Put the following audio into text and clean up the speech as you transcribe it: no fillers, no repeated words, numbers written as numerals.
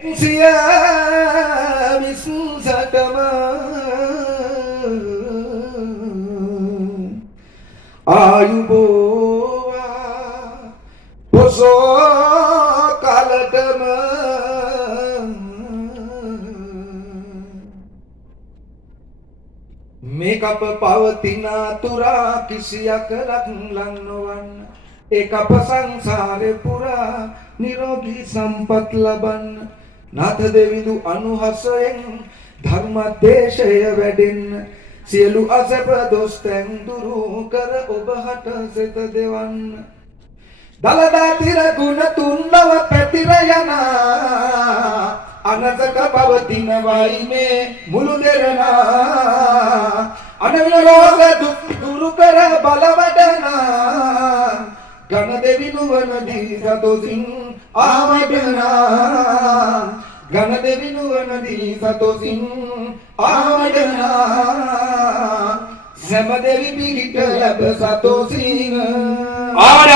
සිය විසුසටම ආයුබෝවා පොසෝ කාලටම මේක අප පවතින තුරා කිසියක ලං නොවන්න ඒක අප සංසාරේ පුරා නිරෝගී සම්පත් ලබන්න නාථ දෙවිඳු අනුහසයෙන් ධර්මදේශය වැඩෙන්න සියලු අසප දොස්තැන් දුරු කර ඔබ හට සෙත දෙවන්න දලදා තිර ගුණ තුන්නව පැතිර යන අනසක පවතින වයි මේ මුළු දෙරනා අනවිල රෝග දුක් දුරු කර බලවඩන ඝන දෙවි නුවණ දී සතොසින් ආවඩනා ඝන දෙවි නුවණ දී සතොසින් ආවඩනා සම දෙවි පිහිට ලැබ සතොසින් ආවඩනා